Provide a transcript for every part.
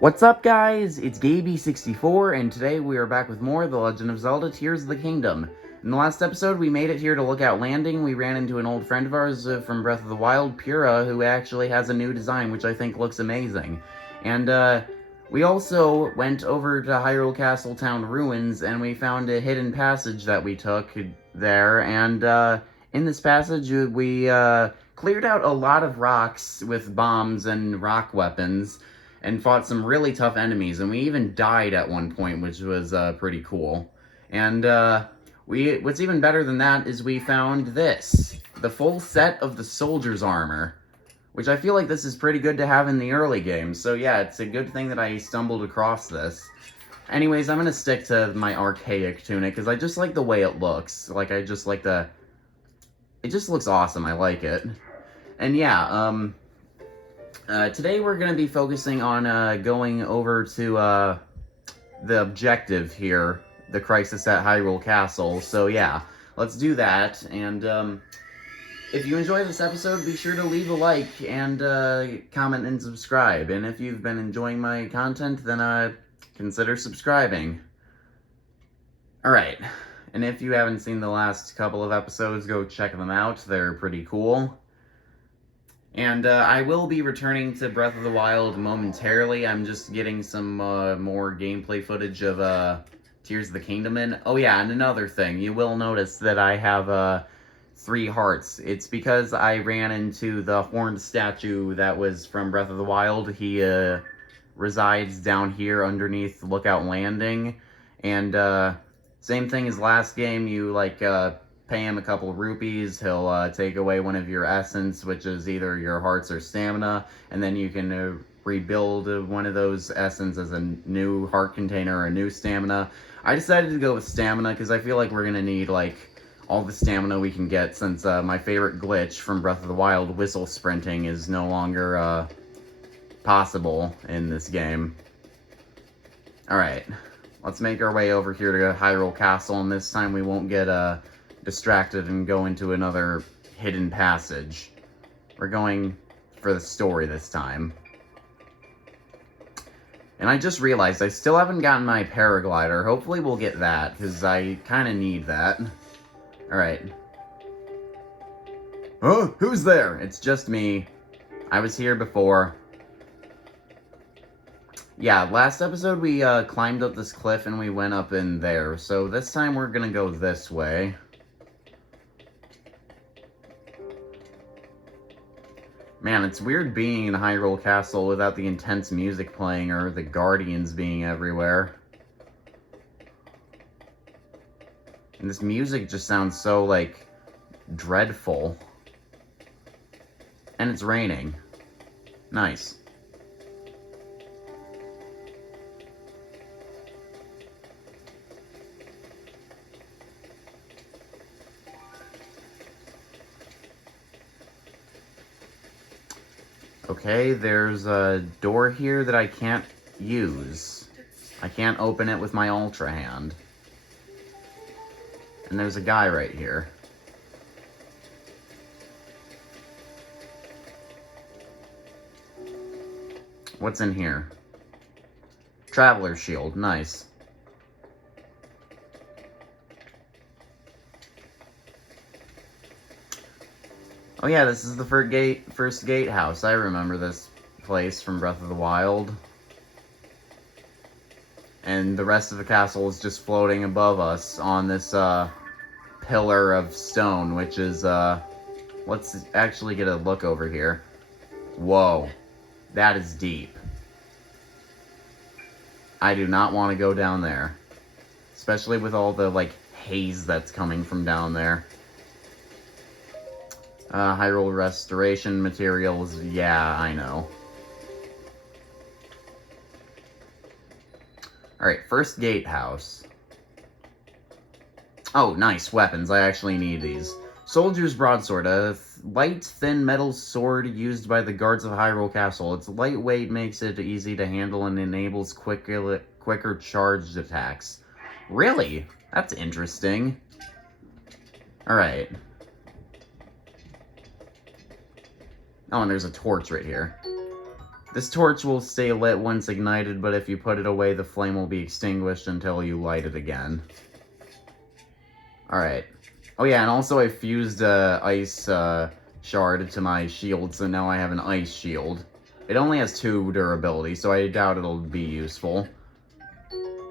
What's up, guys? It's Gaby64, and today we are back with more The Legend of Zelda Tears of the Kingdom. In the last episode, we made it here to Lookout Landing. We ran into an old friend of ours from Breath of the Wild, Pura, who actually has a new design, which I think looks amazing. And, we also went over to Hyrule Castle Town Ruins, and we found a hidden passage that we took there, and, in this passage, we, cleared out a lot of rocks with bombs and rock weapons, and fought some really tough enemies, and we even died at one point, which was pretty cool. And what's even better than that is we found this, the full set of the soldier's armor, which I feel like this is pretty good to have in the early game. So yeah, it's a good thing that I stumbled across this. Anyways, I'm gonna stick to my archaic tunic because I just like the way it looks. Like I just like the, it just looks awesome. I like it. And yeah, today we're going to be focusing on going over to the objective here, the Crisis at Hyrule Castle. So yeah, let's do that. And if you enjoy this episode, be sure to leave a like and comment and subscribe. And if you've been enjoying my content, then consider subscribing. Alright, and if you haven't seen the last couple of episodes, go check them out. They're pretty cool. And I will be returning to Breath of the Wild momentarily. I'm just getting some more gameplay footage of Tears of the Kingdom in. Oh yeah, and another thing. You will notice that I have 3 hearts. It's because I ran into the horned statue that was from Breath of the Wild. He resides down here underneath Lookout Landing. And same thing as last game. You like pay him a couple of rupees, he'll take away one of your essence, which is either your hearts or stamina, and then you can rebuild one of those essence as a new heart container or a new stamina. I decided to go with stamina because I feel like we're going to need like all the stamina we can get since my favorite glitch from Breath of the Wild, whistle sprinting, is no longer possible in this game. Alright, let's make our way over here to Hyrule Castle, and this time we won't get distracted and go into another hidden passage. We're going for the story this time. And I just realized I still haven't gotten my paraglider. Hopefully we'll get that, because I kind of need that. Alright. Oh, who's there? It's just me. I was here before. Yeah, last episode we climbed up this cliff and we went up in there. So this time we're gonna go this way. Man, it's weird being in Hyrule Castle without the intense music playing or the guardians being everywhere. And this music just sounds so, like, dreadful. And it's raining. Nice. Okay, there's a door here that I can't use. I can't open it with my Ultra Hand. And there's a guy right here. What's in here? Traveler's Shield, nice. Oh yeah, this is the first gatehouse. I remember this place from Breath of the Wild. And the rest of the castle is just floating above us on this pillar of stone, which is, let's actually get a look over here. Whoa, that is deep. I do not want to go down there. Especially with all the, like, haze that's coming from down there. Hyrule Restoration materials, yeah, I know. Alright, first gatehouse. Oh, nice, weapons, I actually need these. Soldier's Broadsword, a light, thin metal sword used by the guards of Hyrule Castle. Its lightweight makes it easy to handle and enables quicker charged attacks. Really? That's interesting. Alright. Oh, and there's a torch right here. This torch will stay lit once ignited, but if you put it away, the flame will be extinguished until you light it again. Alright. Oh yeah, and also I fused ice shard to my shield, so now I have an ice shield. It only has 2 durability, so I doubt it'll be useful.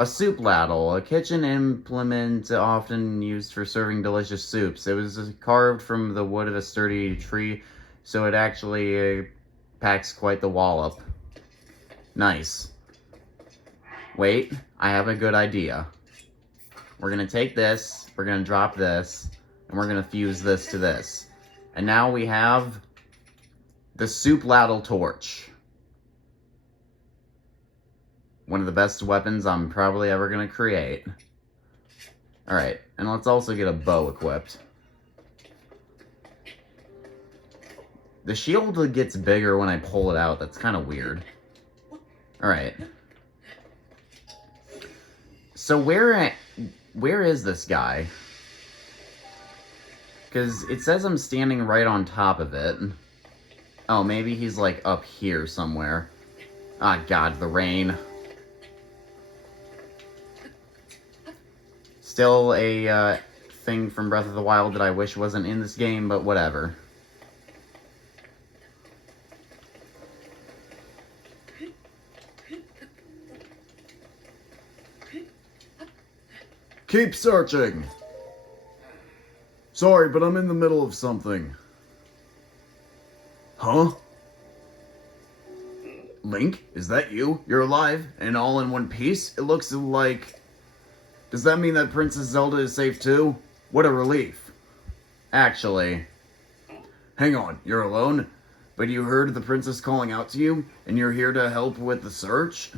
A soup ladle, a kitchen implement often used for serving delicious soups. It was carved from the wood of a sturdy tree, so it actually packs quite the wallop. Nice. Wait, I have a good idea. We're gonna take this, we're gonna drop this, and we're gonna fuse this to this. And now we have the soup ladle torch. One of the best weapons I'm probably ever gonna create. Alright, and let's also get a bow equipped. The shield gets bigger when I pull it out. That's kind of weird. Alright. So where is this guy? Because it says I'm standing right on top of it. Oh, maybe he's like up here somewhere. Ah, God, the rain. Still a thing from Breath of the Wild that I wish wasn't in this game, but whatever. Keep searching! Sorry, but I'm in the middle of something. Huh? Link, is that you? You're alive and all in one piece? It looks like... Does that mean that Princess Zelda is safe too? What a relief. Actually... Hang on, you're alone? But you heard the princess calling out to you, and you're here to help with the search?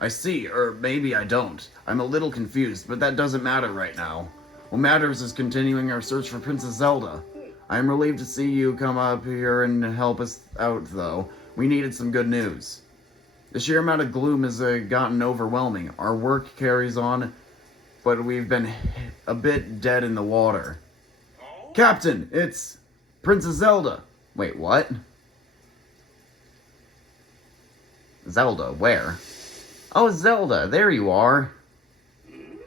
I see, or maybe I don't. I'm a little confused, but that doesn't matter right now. What matters is continuing our search for Princess Zelda. I am relieved to see you come up here and help us out, though. We needed some good news. The sheer amount of gloom has gotten overwhelming. Our work carries on, but we've been a bit dead in the water. Captain, it's Princess Zelda. Wait, what? Zelda, where? Oh, Zelda, there you are.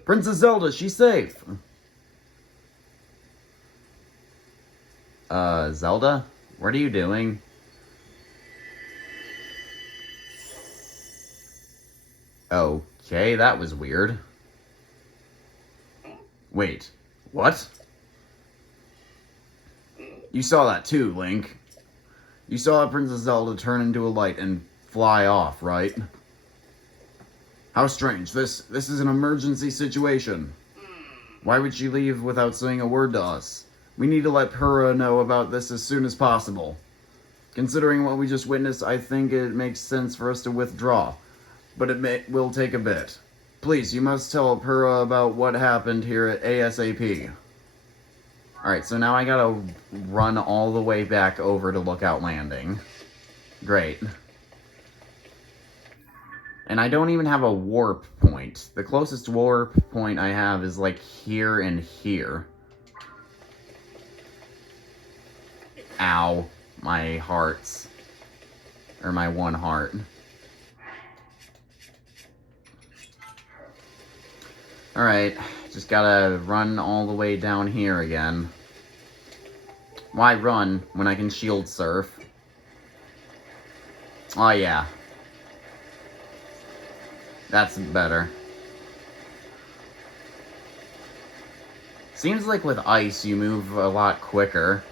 Princess Zelda, she's safe. Zelda? What are you doing? Okay, that was weird. Wait, what? You saw that too, Link. You saw Princess Zelda turn into a light and fly off, right? How strange. This is an emergency situation. Why would she leave without saying a word to us? We need to let Purah know about this as soon as possible. Considering what we just witnessed, I think it makes sense for us to withdraw. But it will take a bit. Please, you must tell Purah about what happened here at ASAP. Alright, so now I gotta run all the way back over to Lookout Landing. Great. And I don't even have a warp point. The closest warp point I have is like here and here. Ow. My hearts. Or my one heart. Alright, just gotta run all the way down here again. Why run when I can shield surf? Oh yeah. That's better. Seems like with ice you move a lot quicker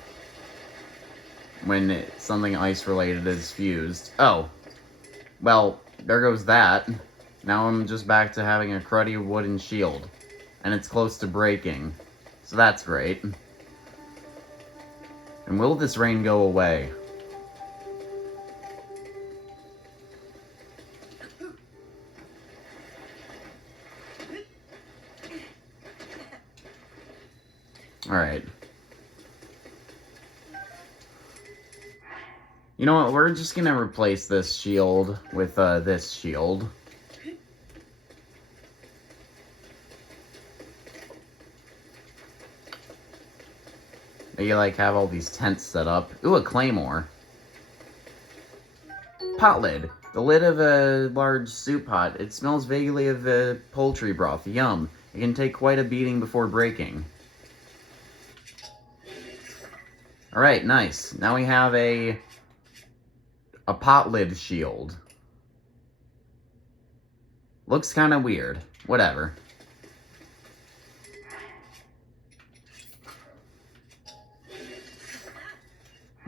when something ice related is fused. Oh. Well, there goes that. Now I'm just back to having a cruddy wooden shield. And it's close to breaking. So that's great. And will this rain go away? Alright. You know what, we're just gonna replace this shield with this shield. They like have all these tents set up. Ooh, a claymore. Pot lid. The lid of a large soup pot. It smells vaguely of poultry broth. Yum. It can take quite a beating before breaking. Alright, nice. Now we have a pot lid shield. Looks kind of weird. Whatever.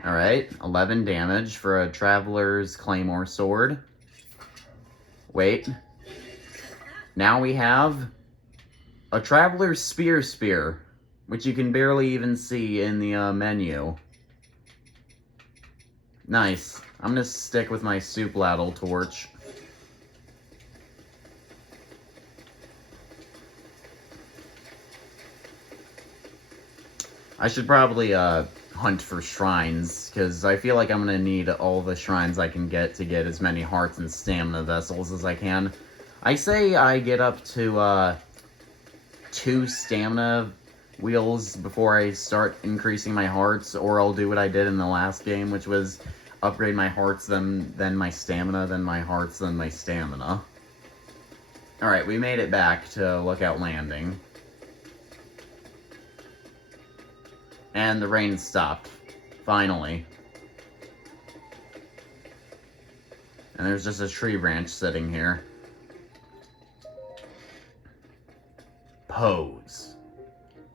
Alright, 11 damage for a Traveler's Claymore Sword. Wait. Now we have a Traveler's Spear, which you can barely even see in the menu. Nice. I'm gonna stick with my Soup Ladle torch. I should probably hunt for shrines, because I feel like I'm going to need all the shrines I can get to get as many hearts and stamina vessels as I can. I say I get up to 2 stamina wheels before I start increasing my hearts, or I'll do what I did in the last game, which was upgrade my hearts, then my stamina, then my hearts, then my stamina. Alright, we made it back to Lookout Landing. And the rain stopped. Finally. And there's just a tree branch sitting here. Pose.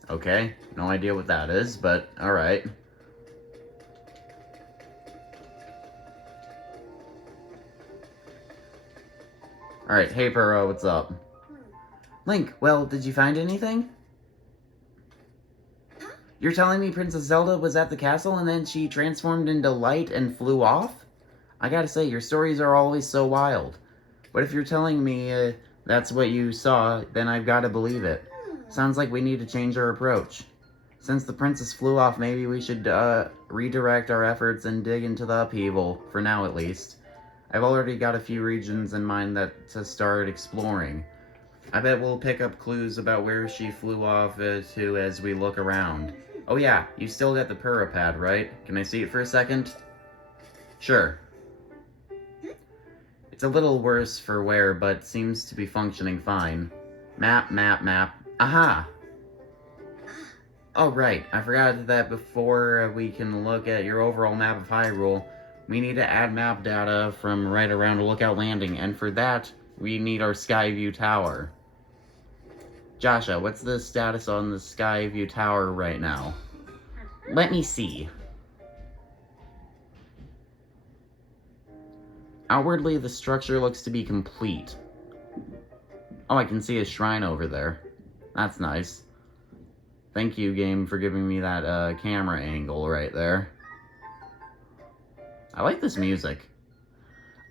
Okay, no idea what that is, but alright. Alright, hey Purah, what's up? Link, well, did you find anything? You're telling me Princess Zelda was at the castle and then she transformed into light and flew off? I gotta say, your stories are always so wild. But if you're telling me that's what you saw, then I've gotta believe it. Sounds like we need to change our approach. Since the princess flew off, maybe we should redirect our efforts and dig into the upheaval, for now at least. I've already got a few regions in mind to start exploring. I bet we'll pick up clues about where she flew off to as we look around. Oh yeah, you still got the Purah pad, right? Can I see it for a second? Sure. It's a little worse for wear, but seems to be functioning fine. Map. Aha! Oh right, I forgot that before we can look at your overall map of Hyrule, we need to add map data from right around Lookout Landing, and for that, we need our Skyview Tower. Joshua, what's the status on the Skyview Tower right now? Let me see. Outwardly, the structure looks to be complete. Oh, I can see a shrine over there. That's nice. Thank you, game, for giving me that camera angle right there. I like this music.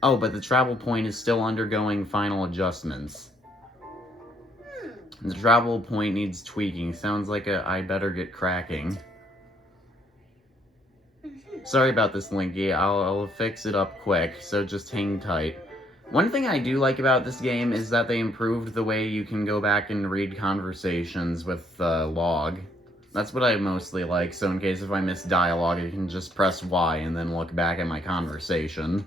Oh, but the travel point is still undergoing final adjustments. The travel point needs tweaking. Sounds like I better get cracking. Sorry about this, Linky. I'll fix it up quick, so just hang tight. One thing I do like about this game is that they improved the way you can go back and read conversations with log. That's what I mostly like, so in case if I miss dialogue, I can just press Y and then look back at my conversation.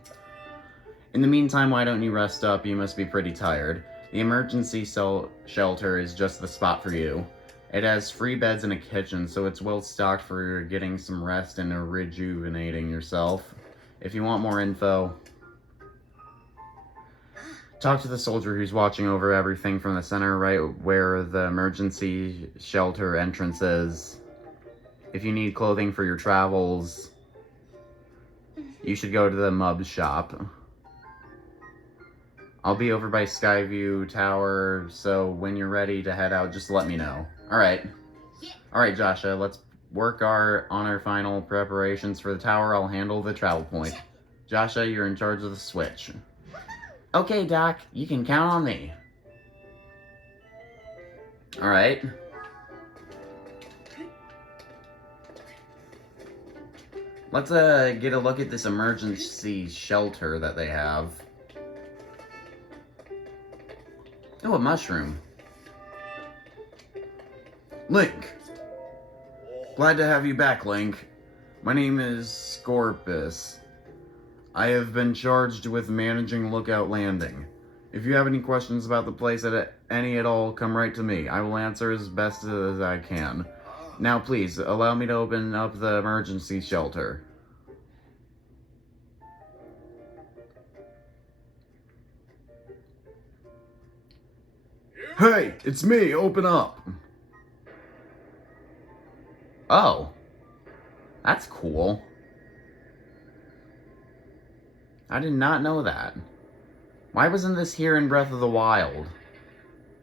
In the meantime, why don't you rest up? You must be pretty tired. The emergency shelter is just the spot for you. It has free beds and a kitchen, so it's well stocked for getting some rest and rejuvenating yourself. If you want more info, talk to the soldier who's watching over everything from the center right where the emergency shelter entrance is. If you need clothing for your travels, you should go to the Mub shop. I'll be over by Skyview Tower, so when you're ready to head out, just let me know. Alright. Alright, Joshua, let's work on our final preparations for the tower. I'll handle the travel point. Joshua, you're in charge of the switch. Okay, Doc, you can count on me. Alright. Let's get a look at this emergency shelter that they have. Oh, a mushroom. Link! Glad to have you back, Link. My name is Scorpus. I have been charged with managing Lookout Landing. If you have any questions about the place any at all, come right to me. I will answer as best as I can. Now please, allow me to open up the emergency shelter. Hey, it's me, open up! Oh. That's cool. I did not know that. Why wasn't this here in Breath of the Wild?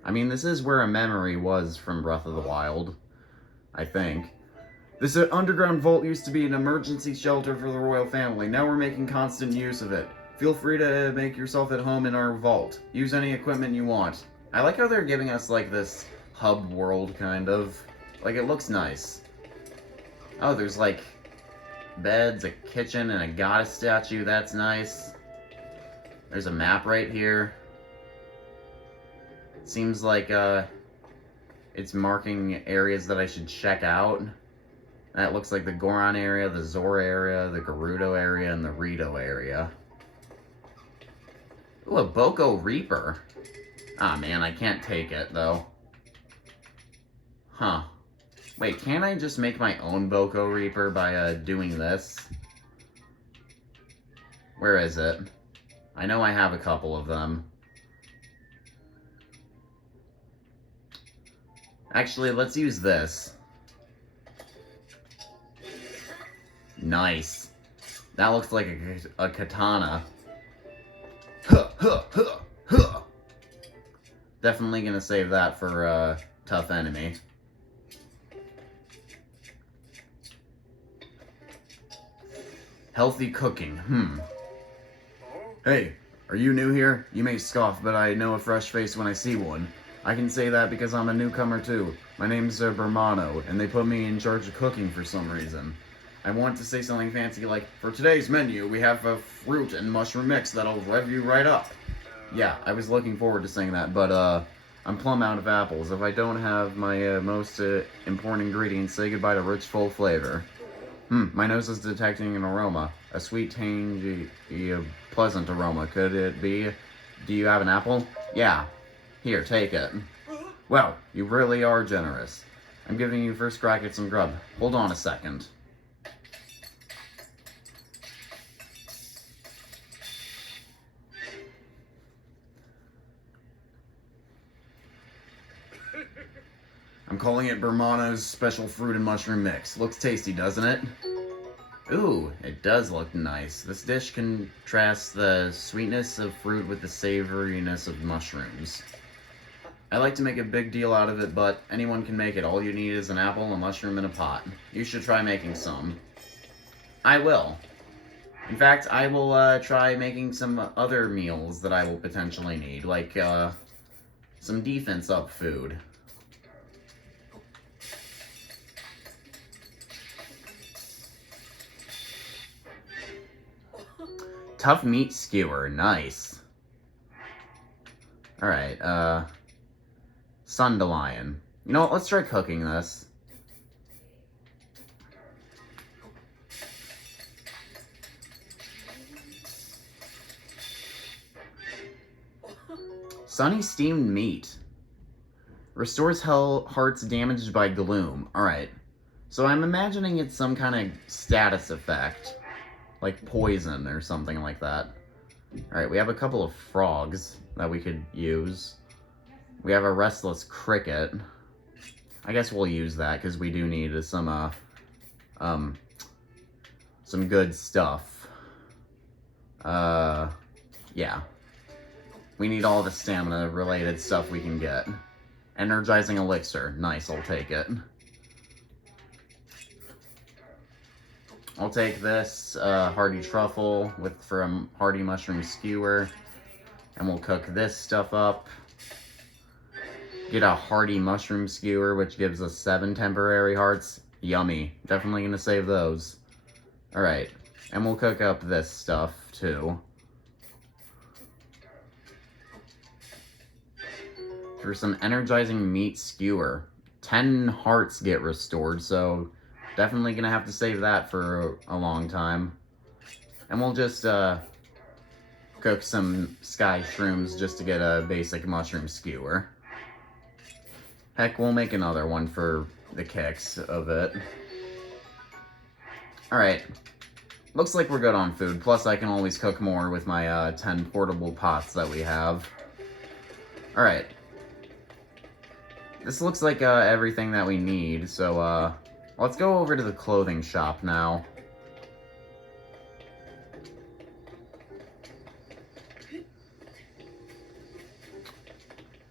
I mean, this is where a memory was from Breath of the Wild, I think. This underground vault used to be an emergency shelter for the royal family. Now we're making constant use of it. Feel free to make yourself at home in our vault. Use any equipment you want. I like how they're giving us, like, this hub world, kind of. Like, it looks nice. Oh, there's, like, beds, a kitchen, and a goddess statue. That's nice. There's a map right here. Seems like, it's marking areas that I should check out. That looks like the Goron area, the Zora area, the Gerudo area, and the Rito area. Ooh, a Boko Reaper. Ah, man, I can't take it, though. Huh. Wait, can't I just make my own Boko Reaper by, doing this? Where is it? I know I have a couple of them. Actually, let's use this. Nice. That looks like a katana. Huh, huh, huh, huh. Definitely gonna save that for a tough enemy. Healthy cooking, Hey, are you new here? You may scoff, but I know a fresh face when I see one. I can say that because I'm a newcomer too. My name's Bermano, and they put me in charge of cooking for some reason. I want to say something fancy like, for today's menu, we have a fruit and mushroom mix that'll rev you right up. Yeah, I was looking forward to saying that, but, I'm plumb out of apples. If I don't have my, most, important ingredients, say goodbye to rich, full flavor. My nose is detecting an aroma. A sweet, tangy, pleasant aroma. Could it be? Do you have an apple? Yeah. Here, take it. Well, you really are generous. I'm giving you first crack at some grub. Hold on a second. I'm calling it Bermano's Special Fruit and Mushroom Mix. Looks tasty, doesn't it? Ooh, it does look nice. This dish contrasts the sweetness of fruit with the savoriness of mushrooms. I like to make a big deal out of it, but anyone can make it. All you need is an apple, a mushroom, and a pot. You should try making some. I will. In fact, I will try making some other meals that I will potentially need, like some defense up food. Tough meat skewer, nice. Alright, Sundelion. You know what, let's try cooking this. Sunny steamed meat. Restores hearts damaged by gloom. Alright, so I'm imagining it's some kind of status effect. Like poison or something like that. Alright, we have a couple of frogs that we could use. We have a restless cricket. I guess we'll use that because we do need some good stuff. Yeah. We need all the stamina related stuff we can get. Energizing elixir. Nice, I'll take it. I'll take this hearty truffle for a hearty mushroom skewer, and we'll cook this stuff up. Get a hearty mushroom skewer, which gives us 7 temporary hearts. Yummy. Definitely gonna save those. Alright, and we'll cook up this stuff, too. For some energizing meat skewer. 10 hearts get restored, so definitely gonna have to save that for a long time. And we'll just, cook some sky shrooms just to get a basic mushroom skewer. Heck, we'll make another one for the kicks of it. Alright. Looks like we're good on food. Plus, I can always cook more with my 10 portable pots that we have. Alright. This looks like everything that we need, so let's go over to the clothing shop now.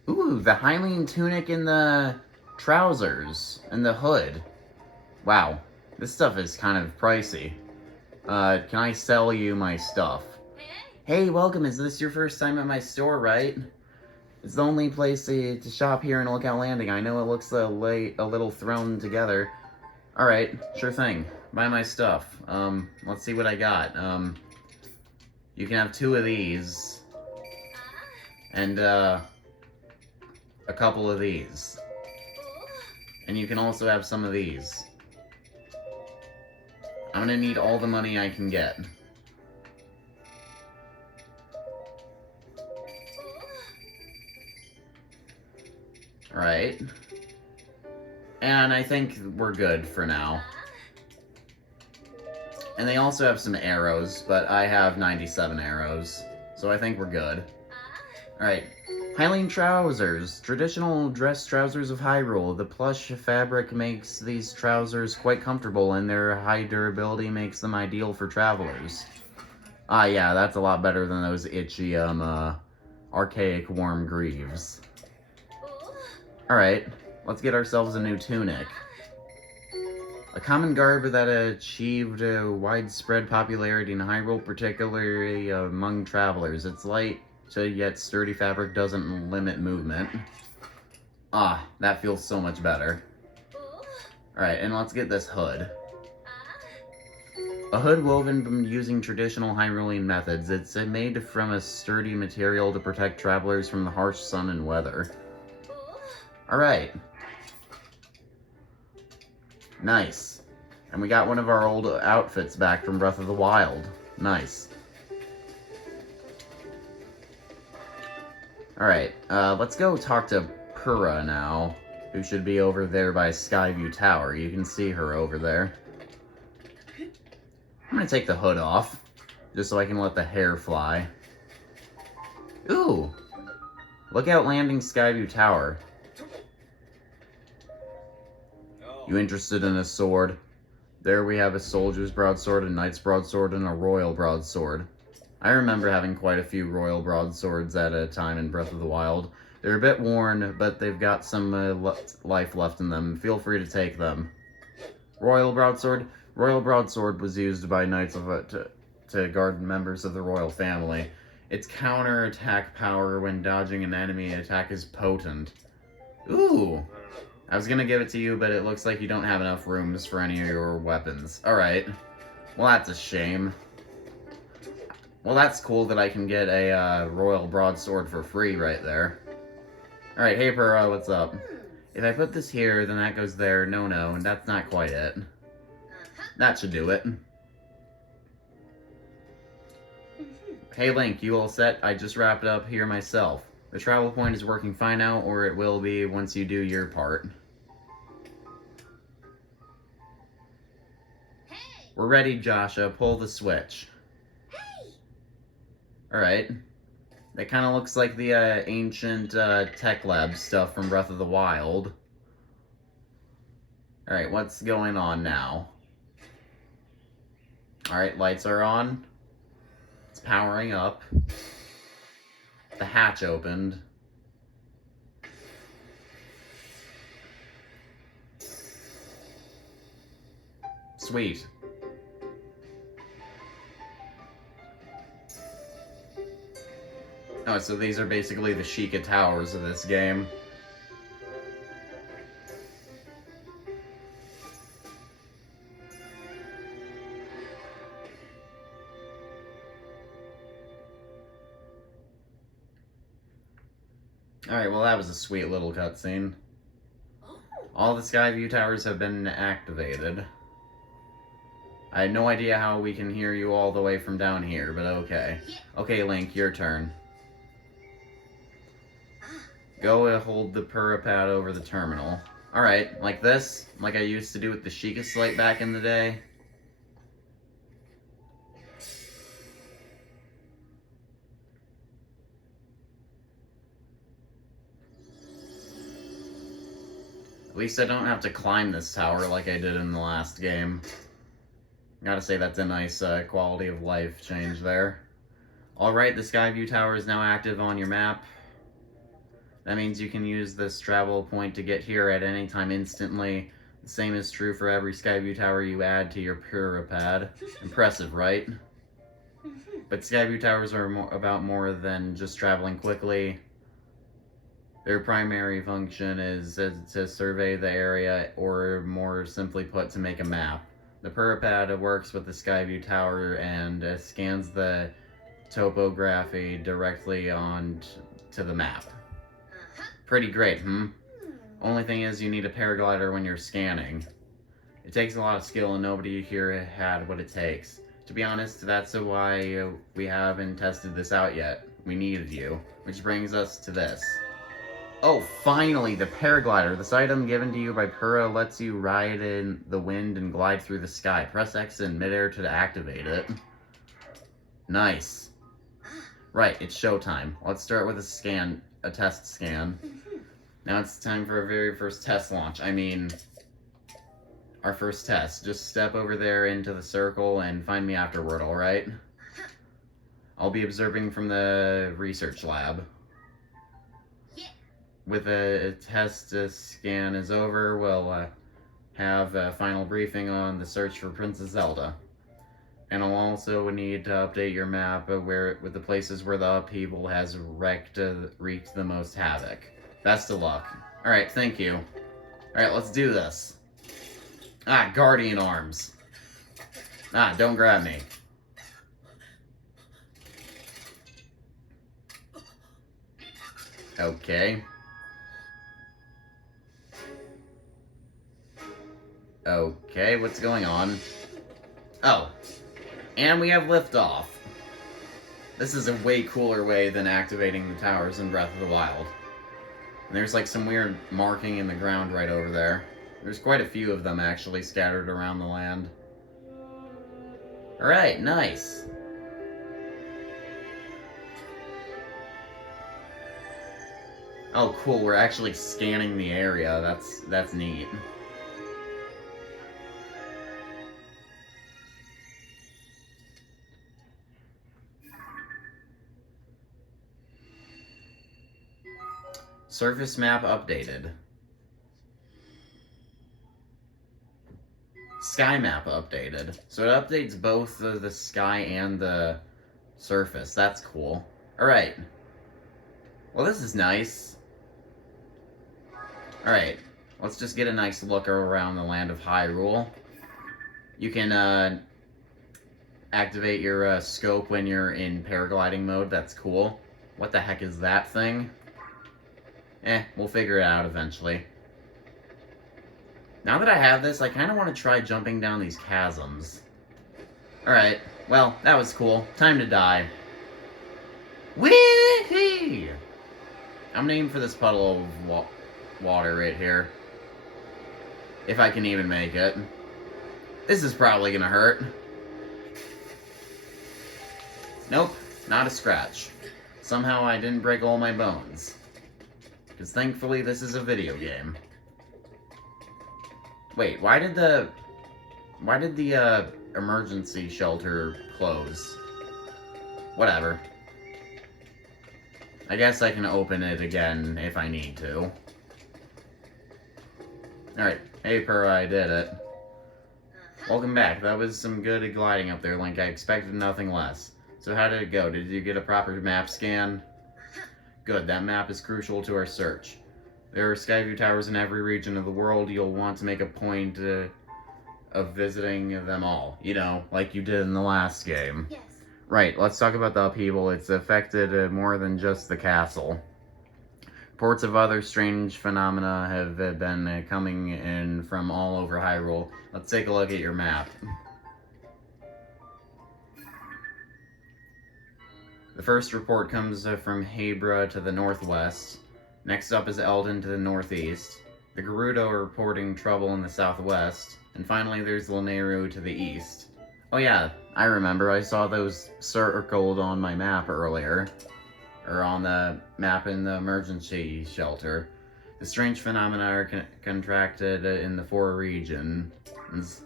Ooh, the Hylian tunic and the trousers and the hood. Wow, this stuff is kind of pricey. Can I sell you my stuff? Hey, welcome. Is this your first time at my store, right? It's the only place to shop here in Lookout Landing. I know it looks a little thrown together. Alright, sure thing. Buy my stuff. Let's see what I got. You can have 2 of these. And, a couple of these. And you can also have some of these. I'm gonna need all the money I can get. Alright. And I think we're good for now. And they also have some arrows, but I have 97 arrows. So I think we're good. Alright. Hylian trousers. Traditional dress trousers of Hyrule. The plush fabric makes these trousers quite comfortable, and their high durability makes them ideal for travelers. Ah, yeah, that's a lot better than those itchy, archaic warm greaves. Alright, let's get ourselves a new tunic. A common garb that achieved widespread popularity in Hyrule, particularly among travelers. It's light, yet sturdy fabric doesn't limit movement. Ah, that feels so much better. Alright, and let's get this hood. A hood woven using traditional Hyrulean methods. It's made from a sturdy material to protect travelers from the harsh sun and weather. Alright. Nice. And we got one of our old outfits back from Breath of the Wild. Nice. Alright, let's go talk to Purah now, who should be over there by Skyview Tower. You can see her over there. I'm gonna take the hood off, just so I can let the hair fly. Ooh! Lookout Landing Skyview Tower. You interested in a sword? There we have a soldier's broadsword, a knight's broadsword, and a royal broadsword. I remember having quite a few royal broadswords at a time in Breath of the Wild. They're a bit worn, but they've got some life left in them. Feel free to take them. Royal broadsword? Royal broadsword was used by knights to guard members of the royal family. Its counter-attack power when dodging an enemy attack is potent. Ooh! I was gonna give it to you, but it looks like you don't have enough rooms for any of your weapons. Alright. Well, that's a shame. Well, that's cool that I can get a royal broadsword for free right there. Alright, hey Purah, what's up? If I put this here, then that goes there. No, that's not quite it. That should do it. Hey Link, you all set? I just wrapped up here myself. The travel point is working fine now, or it will be once you do your part. We're ready, Joshua. Pull the switch. Alright. That kind of looks like the ancient tech lab stuff from Breath of the Wild. Alright, what's going on now? Alright, lights are on. It's powering up. The hatch opened. Sweet. Oh, so these are basically the Sheikah Towers of this game. Alright, well that was a sweet little cutscene. All the Skyview Towers have been activated. I had no idea how we can hear you all the way from down here, but okay. Okay, Link, your turn. Go hold the Purapad over the terminal. Alright, like this? Like I used to do with the Sheikah Slate back in the day? At least I don't have to climb this tower like I did in the last game. Gotta say that's a nice quality of life change there. Alright, the Skyview Tower is now active on your map. That means you can use this travel point to get here at any time instantly. The same is true for every Skyview Tower you add to your Purapad. Impressive, right? But Skyview Towers are about more than just traveling quickly. Their primary function is to survey the area, or more simply put, to make a map. The Purapad works with the Skyview Tower and scans the topography directly on to the map. Pretty great, Only thing is you need a paraglider when you're scanning. It takes a lot of skill and nobody here had what it takes. To be honest, that's why we haven't tested this out yet. We needed you. Which brings us to this. Oh, finally, the paraglider. This item given to you by Purah lets you ride in the wind and glide through the sky. Press X in midair to activate it. Nice. Right, it's showtime. Let's start with a test scan. Now it's time for our very first test launch. I mean, our first test. Just step over there into the circle and find me afterward, alright? I'll be observing from the research lab. With a test scan is over, we'll have a final briefing on the search for Princess Zelda. And I'll also need to update your map with the places where the upheaval has wreaked the most havoc. Best of luck. Alright, thank you. Alright, let's do this. Ah, Guardian Arms. Ah, don't grab me. Okay. Okay, what's going on? Oh. And we have liftoff. This is a way cooler way than activating the towers in Breath of the Wild. And there's like some weird marking in the ground right over there. There's quite a few of them actually scattered around the land. Alright, nice. Oh cool, we're actually scanning the area. That's neat. Surface map updated. Sky map updated. So it updates both the sky and the surface. That's cool. Alright. Well, this is nice. Alright. Let's just get a nice look around the land of Hyrule. You can activate your scope when you're in paragliding mode. That's cool. What the heck is that thing? We'll figure it out eventually. Now that I have this, I kind of want to try jumping down these chasms. Alright, well, that was cool. Time to die. Whee! I'm gonna aim for this puddle of water right here. If I can even make it. This is probably gonna hurt. Nope, not a scratch. Somehow I didn't break all my bones. Because thankfully this is a video game. Wait, why did the emergency shelter close? Whatever. I guess I can open it again if I need to. Alright, hey Purah, I did it. Welcome back. That was some good gliding up there, Link. I expected nothing less. So how did it go? Did you get a proper map scan? Good, that map is crucial to our search. There are Skyview Towers in every region of the world. You'll want to make a point of visiting them all. You know, like you did in the last game. Yes. Right, let's talk about the upheaval. It's affected more than just the castle. Reports of other strange phenomena have been coming in from all over Hyrule. Let's take a look at your map. The first report comes from Hebra to the northwest. Next up is Eldon to the northeast. The Gerudo are reporting trouble in the southwest. And finally there's Lanayru to the east. Oh yeah, I remember. I saw those circled on my map earlier. Or on the map in the emergency shelter. The strange phenomena are contracted in the 4 regions.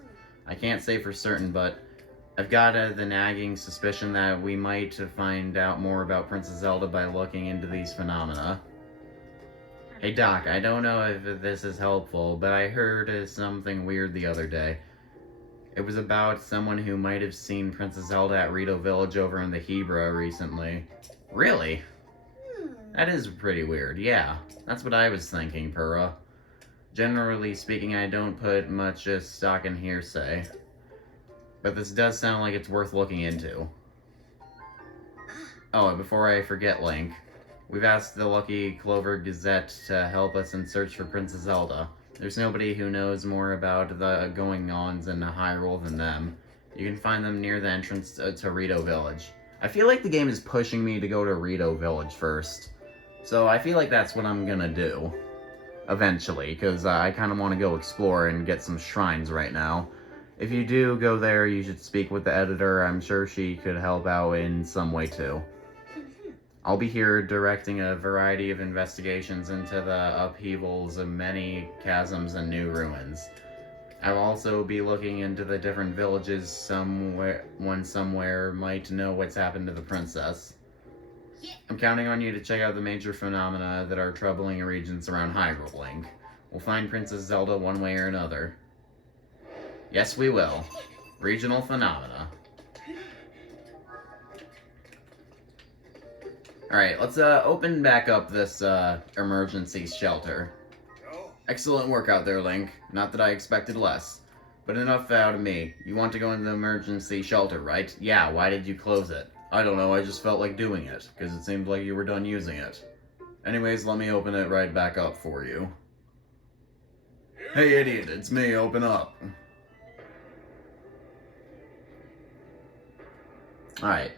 I can't say for certain, but I've got the nagging suspicion that we might find out more about Princess Zelda by looking into these phenomena. Hey Doc, I don't know if this is helpful, but I heard something weird the other day. It was about someone who might have seen Princess Zelda at Rito Village over in the Hebra recently. Really? That is pretty weird, yeah. That's what I was thinking, Purah. Generally speaking, I don't put much stock in hearsay. But this does sound like it's worth looking into. Oh, and before I forget, Link, we've asked the Lucky Clover Gazette to help us in search for Princess Zelda. There's nobody who knows more about the going-ons in Hyrule than them. You can find them near the entrance to Rito Village. I feel like the game is pushing me to go to Rito Village first. So I feel like that's what I'm gonna do. Eventually, because I kind of want to go explore and get some shrines right now. If you do go there, you should speak with the editor. I'm sure she could help out in some way too. I'll be here directing a variety of investigations into the upheavals of many chasms and new ruins. I'll also be looking into the different villages somewhere might know what's happened to the princess. I'm counting on you to check out the major phenomena that are troubling regions around Hyrule, Link. We'll find Princess Zelda one way or another. Yes, we will. Regional phenomena. Alright, let's open back up this emergency shelter. Excellent work out there, Link. Not that I expected less. But enough out of me. You want to go into the emergency shelter, right? Yeah, why did you close it? I don't know, I just felt like doing it, because it seemed like you were done using it. Anyways, let me open it right back up for you. Hey idiot, it's me, open up. Alright.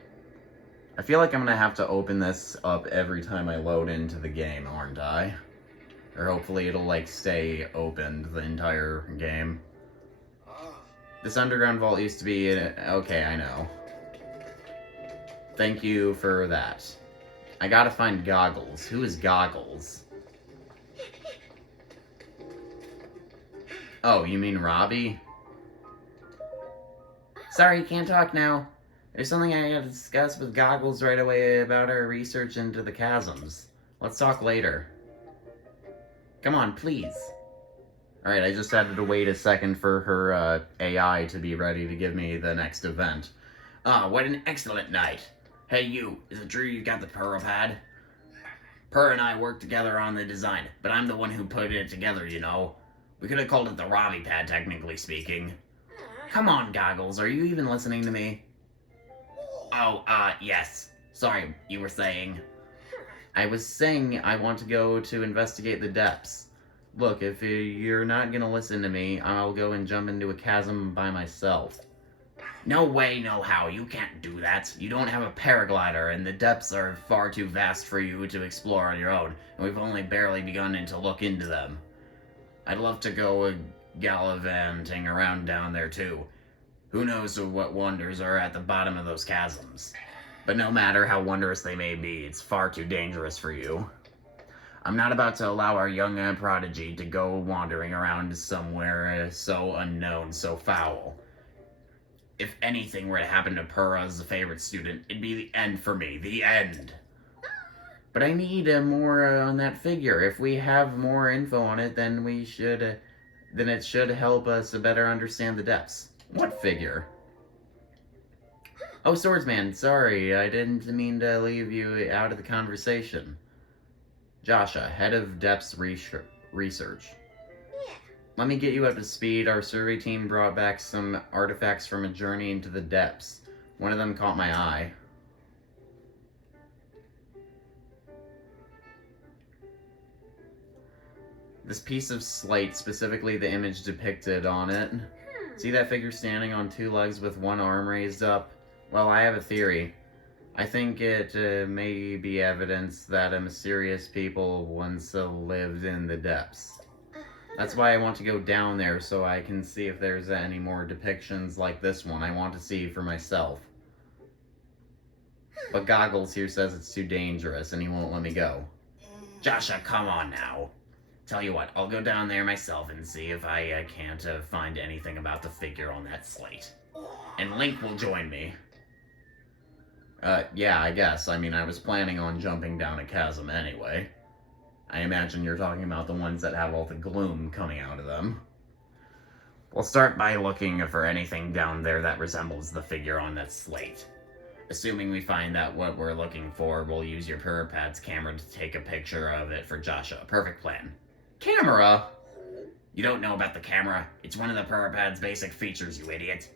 I feel like I'm gonna have to open this up every time I load into the game, aren't I? Or hopefully it'll, like, stay opened the entire game. This underground vault used to be in... Okay, I know. Thank you for that. I gotta find Goggles. Who is Goggles? Oh, you mean Robbie? Sorry, can't talk now. There's something I gotta discuss with Goggles right away about our research into the chasms. Let's talk later. Come on, please. Alright, I just had to wait a second for her AI to be ready to give me the next event. Ah, what an excellent night. Hey you, is it true you got the Purah pad? Purah and I worked together on the design, but I'm the one who put it together, you know. We could have called it the Robbie pad, technically speaking. Come on, Goggles, are you even listening to me? Oh, yes. Sorry, you were saying. I was saying I want to go to investigate the depths. Look, if you're not gonna listen to me, I'll go and jump into a chasm by myself. No way, no how, you can't do that. You don't have a paraglider, and the depths are far too vast for you to explore on your own, and we've only barely begun to look into them. I'd love to go gallivanting around down there too. Who knows what wonders are at the bottom of those chasms. But no matter how wondrous they may be, it's far too dangerous for you. I'm not about to allow our young prodigy to go wandering around somewhere so unknown, so foul. If anything were to happen to Purah's favorite student, it'd be the end for me. The end. But I need more on that figure. If we have more info on it, then it should help us better understand the depths. What figure? Oh, Swordsman, sorry, I didn't mean to leave you out of the conversation. Joshua, head of Depths Research. Let me get you up to speed. Our survey team brought back some artifacts from a journey into the depths. One of them caught my eye. This piece of slate, specifically the image depicted on it. See that figure standing on 2 legs with one arm raised up? Well, I have a theory. I think it may be evidence that a mysterious people once lived in the depths. That's why I want to go down there so I can see if there's any more depictions like this one. I want to see for myself. But Goggles here says it's too dangerous and he won't let me go. Joshua, come on now. Tell you what, I'll go down there myself and see if I can't find anything about the figure on that slate. And Link will join me. Yeah, I guess. I mean, I was planning on jumping down a chasm anyway. I imagine you're talking about the ones that have all the gloom coming out of them. We'll start by looking for anything down there that resembles the figure on that slate. Assuming we find that what we're looking for, we'll use your Purrpad's camera to take a picture of it for Joshua. Perfect plan. Camera? You don't know about the camera? It's one of the Purrpad's basic features, you idiot.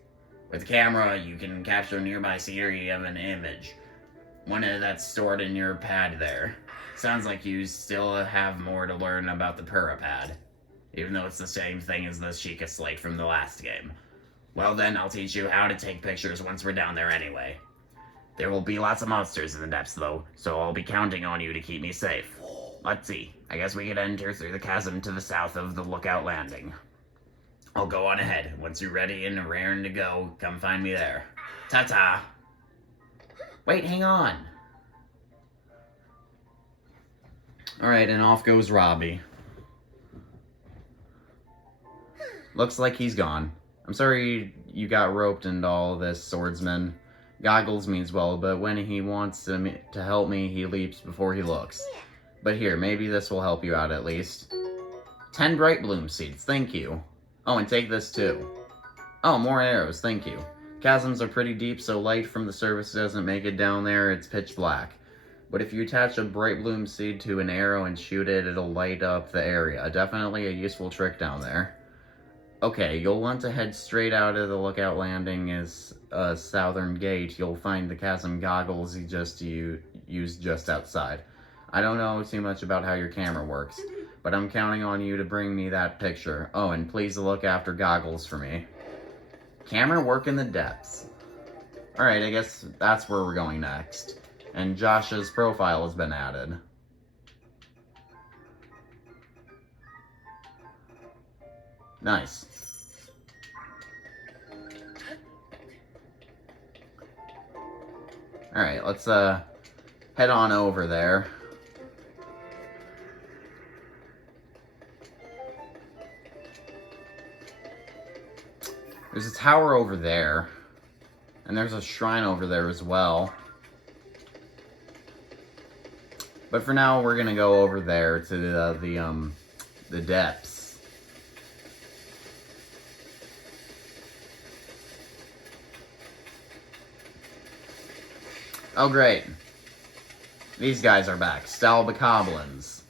With the camera, you can capture nearby scenery of an image. One that's stored in your pad there. Sounds like you still have more to learn about the Purrpad, even though it's the same thing as the Sheikah Slate from the last game. Well then, I'll teach you how to take pictures once we're down there anyway. There will be lots of monsters in the depths though, so I'll be counting on you to keep me safe. Let's see, I guess we could enter through the chasm to the south of the Lookout Landing. I'll go on ahead. Once you're ready and raring to go, come find me there. Ta-ta! Wait, hang on! Alright, and off goes Robbie. Looks like he's gone. I'm sorry you got roped into all this, swordsman. Goggles means well, but when he wants to help me, he leaps before he looks. But here, maybe this will help you out at least. 10 Bright Bloom seeds, thank you. Oh, and take this too. Oh, more arrows, thank you. Chasms are pretty deep, so light from the surface doesn't make it down there, it's pitch black. But if you attach a Bright Bloom seed to an arrow and shoot it, it'll light up the area. Definitely a useful trick down there. Okay, you'll want to head straight out of the Lookout Landing as a southern gate. You'll find the chasm Goggles you used just outside. I don't know too much about how your camera works, but I'm counting on you to bring me that picture. Oh, and please look after Goggles for me. Camera work in the depths. Alright, I guess that's where we're going next. And Josh's profile has been added. Nice. Alright, let's head on over there. There's a tower over there. And there's a shrine over there as well. But for now, we're gonna go over there to the depths. Oh great. These guys are back. Stalbokoblins.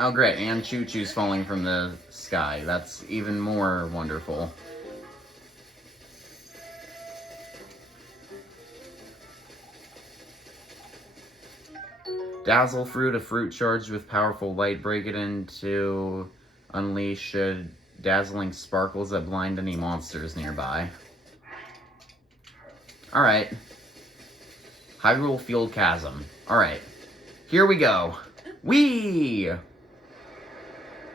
Oh great, and Choo Choo's falling from the sky. That's even more wonderful. Dazzle Fruit, a fruit charged with powerful light. Break it into unleash dazzling sparkles that blind any monsters nearby. Alright. Hyrule Field Chasm. Alright. Here we go. Whee!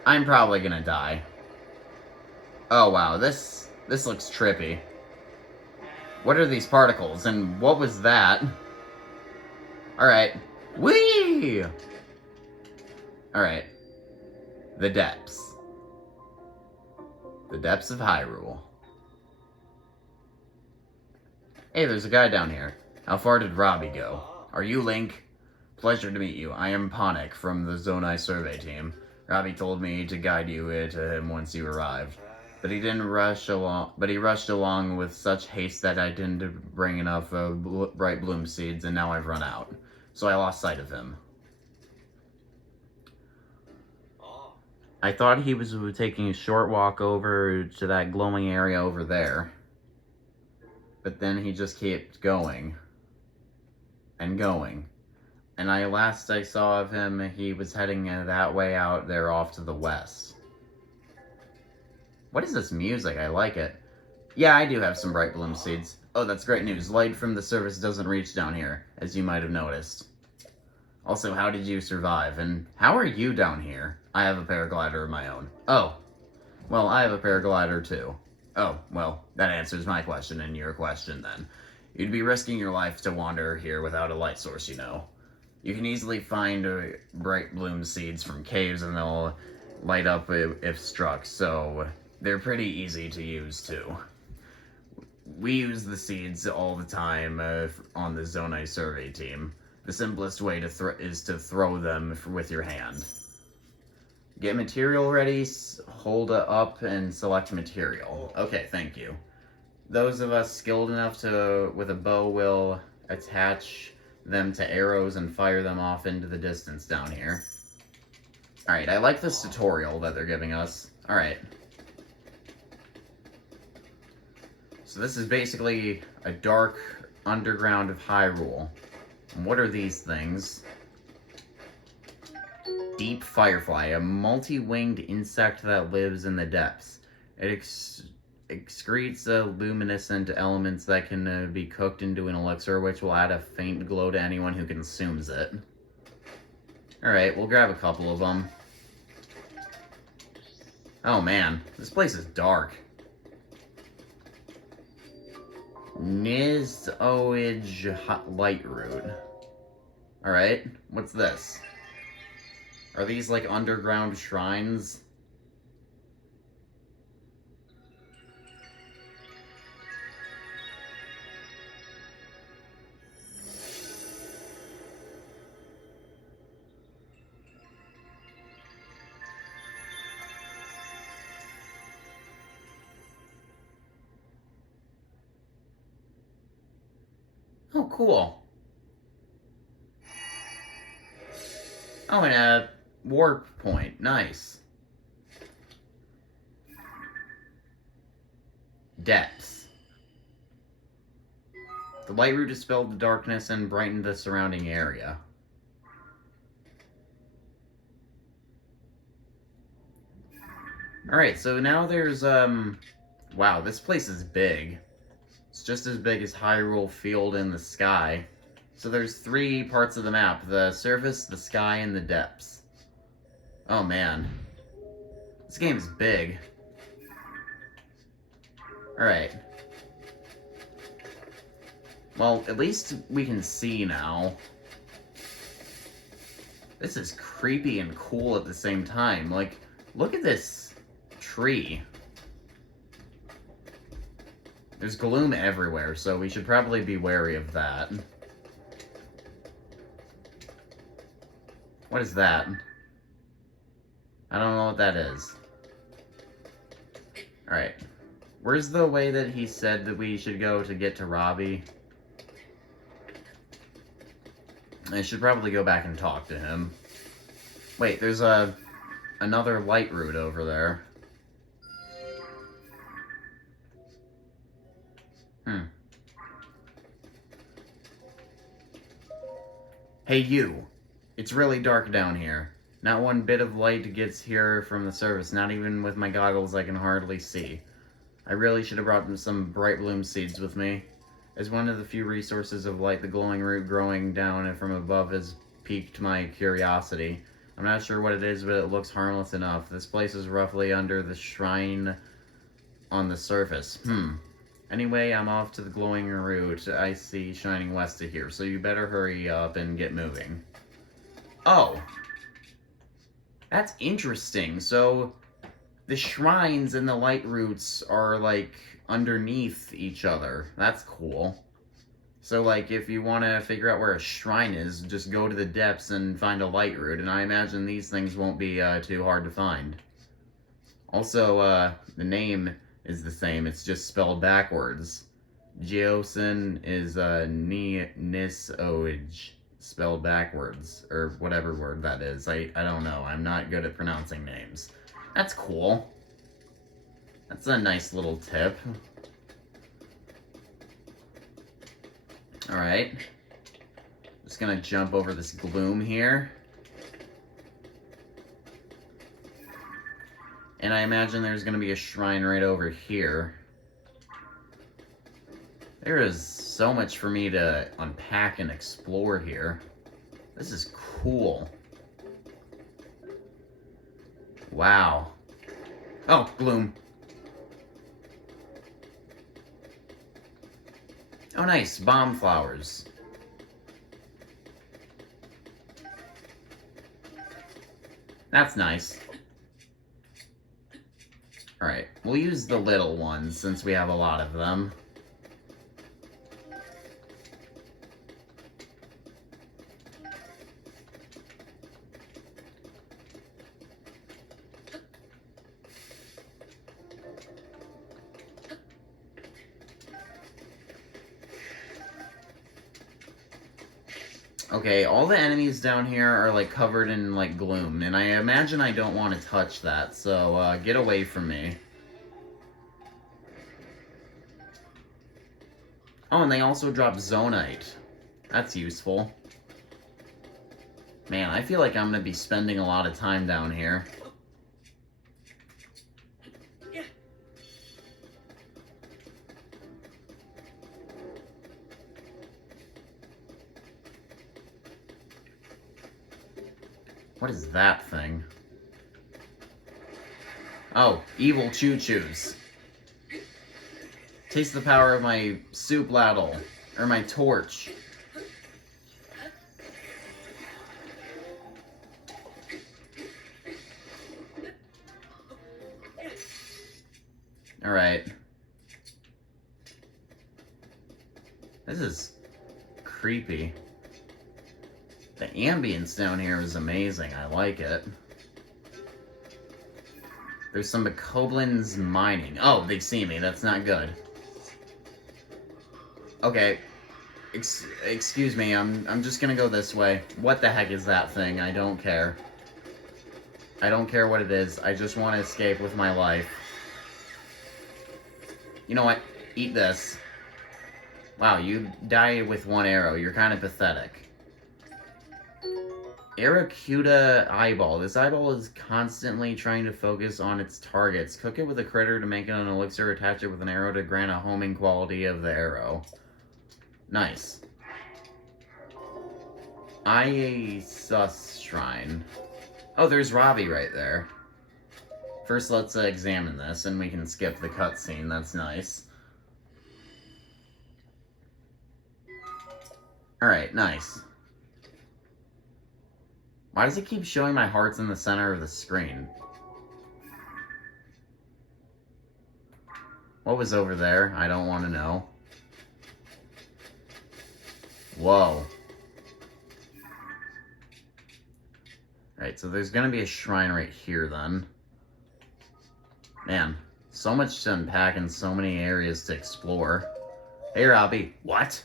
I'm probably gonna die. Oh wow, this looks trippy. What are these particles, and what was that? Alright. Whee! Alright. The depths. The depths of Hyrule. Hey, there's a guy down here. How far did Robbie go? Are you Link? Pleasure to meet you. I am Ponic from the Zonai survey team. Robbie told me to guide you to him once you arrived. But he rushed along with such haste that I didn't bring enough bright bloom seeds, and now I've run out. So I lost sight of him. I thought he was taking a short walk over to that glowing area over there. But then he just kept going. And going. And last I saw of him, he was heading that way out there off to the west. What is this music? I like it. Yeah, I do have some bright bloom seeds. Oh, that's great news. Light from the surface doesn't reach down here, as you might have noticed. Also, how did you survive? And how are you down here? I have a paraglider of my own. Oh, well, I have a paraglider too. Oh, well, that answers my question and your question then. You'd be risking your life to wander here without a light source, you know. You can easily find bright bloom seeds from caves and they'll light up if struck, so they're pretty easy to use too. We use the seeds all the time on the Zonai survey team. The simplest way is to throw them with your hand. Get material ready, hold it up, and select material. Okay, thank you. Those of us skilled enough with a bow will attach them to arrows and fire them off into the distance down here. Alright, I like this tutorial that they're giving us. Alright. So this is basically a dark underground of Hyrule. And what are these things? Deep Firefly, a multi-winged insect that lives in the depths. It excretes luminescent elements that can be cooked into an elixir, which will add a faint glow to anyone who consumes it. Alright, we'll grab a couple of them. Oh man, this place is dark. Nizoage Lightroot. Alright, what's this? Are these like underground shrines? Oh, cool. Oh, and a warp point. Nice. Depths. The Lightroot dispelled the darkness and brightened the surrounding area. Alright, so now there's, wow, this place is big. It's just as big as Hyrule Field in the sky. So there's 3 parts of the map: the surface, the sky, and the depths. Oh man. This game is big. Alright. Well, at least we can see now. This is creepy and cool at the same time. Like, look at this tree. There's gloom everywhere, so we should probably be wary of that. What is that? I don't know what that is. Alright. Where's the way that he said that we should go to get to Robbie? I should probably go back and talk to him. Wait, there's another Lightroot over there. Hey you! It's really dark down here. Not one bit of light gets here from the surface. Not even with my goggles I can hardly see. I really should have brought some bright bloom seeds with me. As one of the few resources of light, the glowing root growing down from above has piqued my curiosity. I'm not sure what it is, but it looks harmless enough. This place is roughly under the shrine on the surface. Anyway, I'm off to the glowing root I see shining west of here, so you better hurry up and get moving. Oh! That's interesting. So, the shrines and the Lightroots are, like, underneath each other. That's cool. So, like, if you want to figure out where a shrine is, just go to the depths and find a Lightroot, and I imagine these things won't be too hard to find. Also, the name is the same, it's just spelled backwards. Geosin is Nizoage, spelled backwards, or whatever word that is. I don't know, I'm not good at pronouncing names. That's cool. That's a nice little tip. Alright. Just gonna jump over this gloom here. And I imagine there's gonna be a shrine right over here. There is so much for me to unpack and explore here. This is cool. Wow. Oh, Gloom. Oh, nice. Bomb flowers. That's nice. Alright, we'll use the little ones since we have a lot of them. Okay, all the enemies down here are, like, covered in, like, gloom, and I imagine I don't want to touch that, so, get away from me. Oh, and they also drop Zonite. That's useful. Man, I feel like I'm gonna be spending a lot of time down here. What is that thing? Oh, evil choo-choos. Taste the power of my soup ladle. Or my torch. Alright. This is creepy. The ambience down here is amazing. I like it. There's some Bokoblins mining. Oh, they see me. That's not good. Okay. Excuse me. I'm just gonna go this way. What the heck is that thing? I don't care. I don't care what it is. I just want to escape with my life. You know what? Eat this. Wow, you die with one arrow. You're kind of pathetic. Aracuda eyeball. This eyeball is constantly trying to focus on its targets. Cook it with a critter to make it an elixir. Attach it with an arrow to grant a homing quality of the arrow. Nice. Iasus Shrine. Oh, there's Robbie right there. First, let's examine this, and we can skip the cutscene. That's nice. Alright, nice. Why does it keep showing my hearts in the center of the screen? What was over there? I don't want to know. Whoa. Alright, so there's gonna be a shrine right here then. Man, so much to unpack and so many areas to explore. Hey, Robbie. What?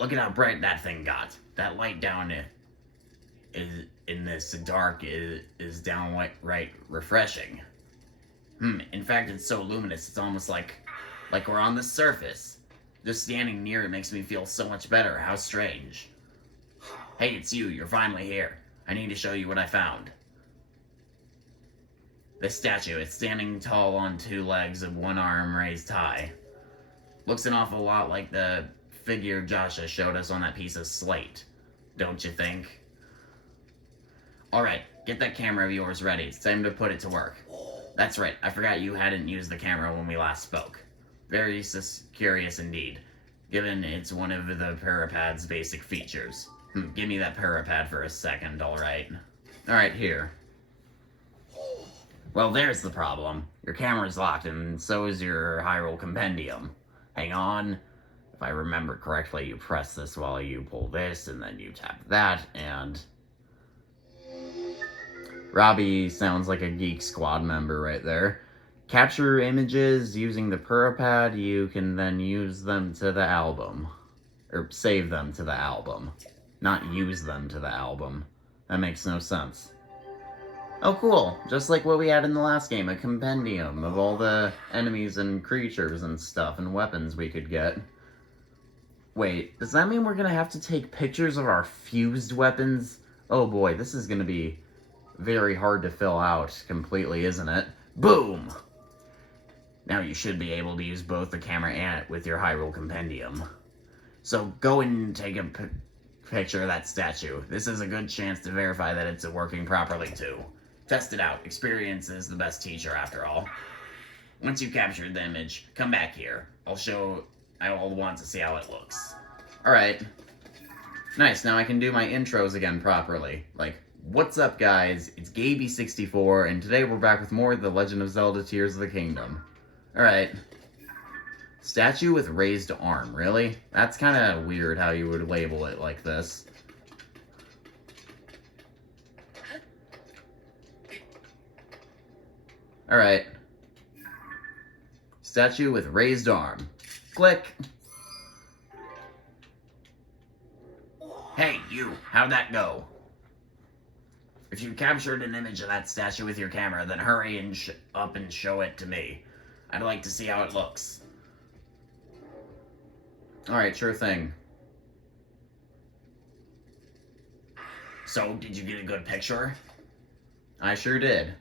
Look at how bright that thing got. That light down in this dark is downright refreshing. In fact, it's so luminous, it's almost like we're on the surface. Just standing near it makes me feel so much better. How strange. Hey, it's you. You're finally here. I need to show you what I found. This statue, it's standing tall on two legs and one arm raised high. Looks an awful lot like the figure Joshua showed us on that piece of slate. Don't you think? Alright, get that camera of yours ready. It's time to put it to work. That's right, I forgot you hadn't used the camera when we last spoke. Very curious indeed, given it's one of the Parapad's basic features. Give me that Parapad for a second, alright? Alright, here. Well, there's the problem. Your camera's locked, and so is your Hyrule Compendium. Hang on. If I remember correctly, you press this while you pull this, and then you tap that, and... Robbie sounds like a Geek Squad member right there. Capture images using the Parapad, you can then use them to the album. Or save them to the album. Not use them to the album. That makes no sense. Oh cool, just like what we had in the last game, a compendium of all the enemies and creatures and stuff and weapons we could get. Wait, does that mean we're gonna have to take pictures of our fused weapons? Oh boy, this is gonna be very hard to fill out completely, isn't it? Boom! Now you should be able to use both the camera and it with your Hyrule Compendium. So go and take a picture of that statue. This is a good chance to verify that it's working properly too. Test it out. Experience is the best teacher after all. Once you've captured the image, come back here. I'll want to see how it looks. Alright. Nice, now I can do my intros again properly. Like, what's up guys, it's Gaby64, and today we're back with more of The Legend of Zelda Tears of the Kingdom. Alright. Statue with raised arm, really? That's kinda weird how you would label it like this. Alright. Statue with raised arm. Click! Hey, you! How'd that go? If you captured an image of that statue with your camera, then hurry and up and show it to me. I'd like to see how it looks. Alright, sure thing. So, did you get a good picture? I sure did.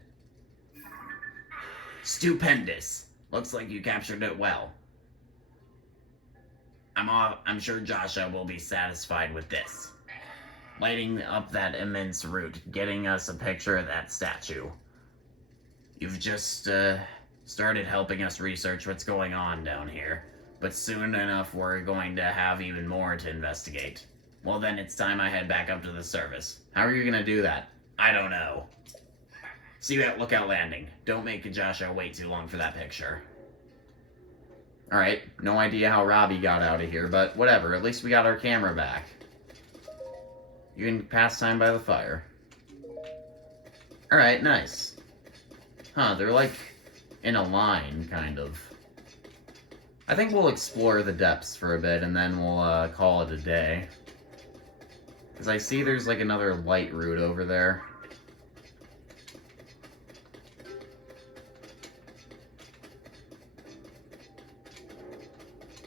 Stupendous! Looks like you captured it well. I'm sure Joshua will be satisfied with this. Lighting up that immense route, getting us a picture of that statue. You've just started helping us research what's going on down here, but soon enough we're going to have even more to investigate. Well then, it's time I head back up to the service. How are you gonna do that? I don't know. See you at Lookout Landing. Don't make Joshua wait too long for that picture. Alright, no idea how Robbie got out of here, but whatever, at least we got our camera back. You can pass time by the fire. Alright, nice. Huh, they're like in a line, kind of. I think we'll explore the depths for a bit, and then we'll call it a day. Because I see there's like another light route over there.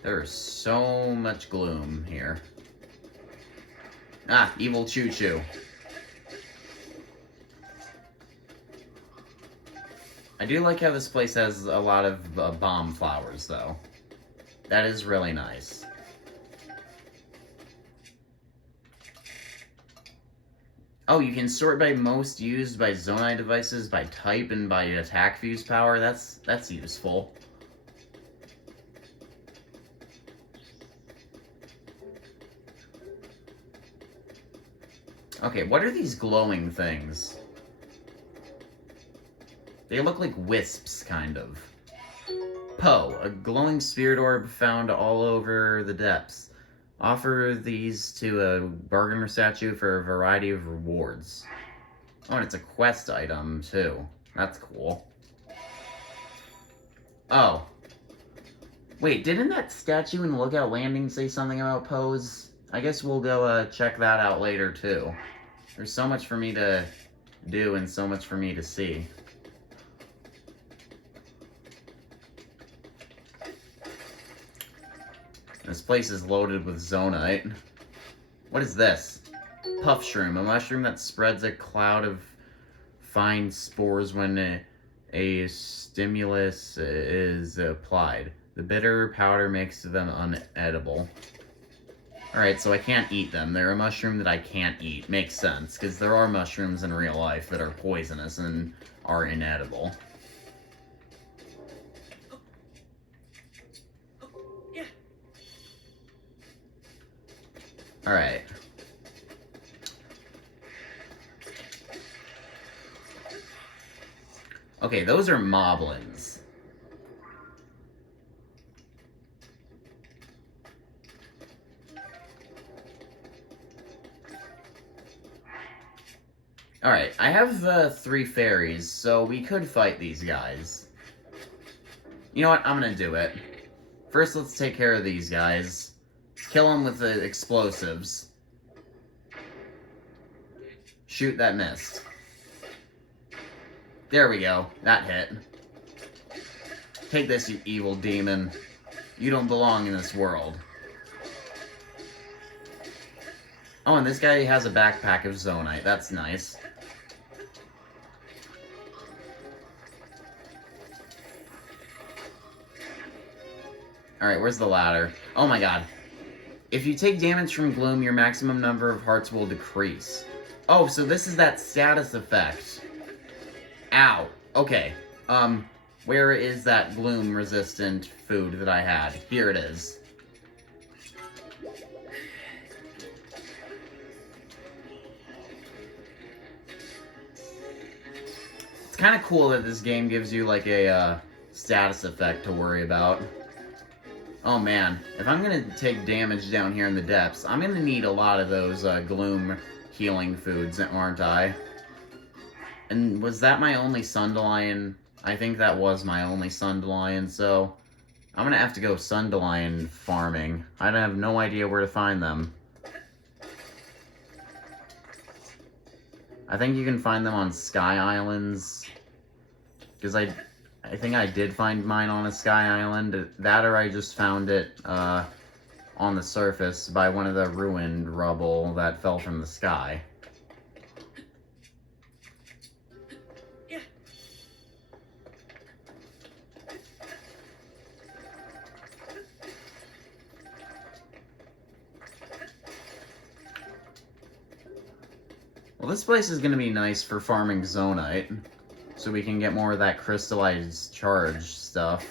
There's so much gloom here. Ah, evil Choo-Choo. I do like how this place has a lot of bomb flowers, though. That is really nice. Oh, you can sort by most used by Zonai devices, by type, and by attack fuse power. That's useful. Okay, what are these glowing things? They look like wisps, kind of. Poe, a glowing spirit orb found all over the depths. Offer these to a bargainer statue for a variety of rewards. Oh, and it's a quest item, too. That's cool. Oh. Wait, didn't that statue in Lookout Landing say something about Poes? I guess we'll go check that out later, too. There's so much for me to do and so much for me to see. This place is loaded with Zonite. What is this? Puff Shroom, a mushroom that spreads a cloud of fine spores when a stimulus is applied. The bitter powder makes them unedible. Alright, so I can't eat them. They're a mushroom that I can't eat. Makes sense, because there are mushrooms in real life that are poisonous and are inedible. Alright. Okay, those are moblins. Alright, I have 3 fairies, so we could fight these guys. You know what? I'm gonna do it. First, let's take care of these guys. Kill them with the explosives. Shoot that missed. There we go. That hit. Take this, you evil demon. You don't belong in this world. Oh, and this guy has a backpack of Zonite. That's nice. Alright, where's the ladder? Oh my god. If you take damage from Gloom, your maximum number of hearts will decrease. Oh, so this is that status effect. Ow. Okay. Where is that Gloom-resistant food that I had? Here it is. It's kind of cool that this game gives you, like, a, status effect to worry about. Oh man, if I'm gonna take damage down here in the depths, I'm gonna need a lot of those Gloom healing foods, aren't I? And was that my only Sundelion? I think that was my only Sundelion, so I'm gonna have to go Sundelion farming. I have no idea where to find them. I think you can find them on Sky Islands, because I think I did find mine on a Sky Island. That or I just found it on the surface by one of the ruined rubble that fell from the sky. Yeah. Well, this place is going to be nice for farming Zonite, so we can get more of that crystallized charge stuff.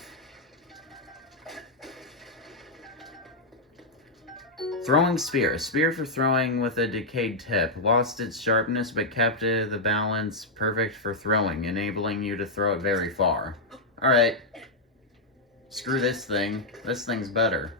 Throwing spear. A spear for throwing with a decayed tip. Lost its sharpness but kept the balance perfect for throwing, enabling you to throw it very far. Alright. Screw this thing. This thing's better.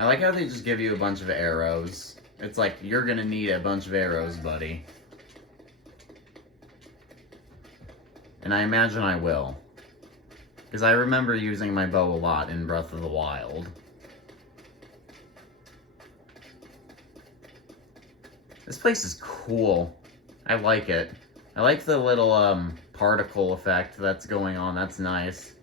I like how they just give you a bunch of arrows. It's like, you're gonna need a bunch of arrows, buddy. And I imagine I will. Because I remember using my bow a lot in Breath of the Wild. This place is cool. I like it. I like the little, particle effect that's going on. That's nice.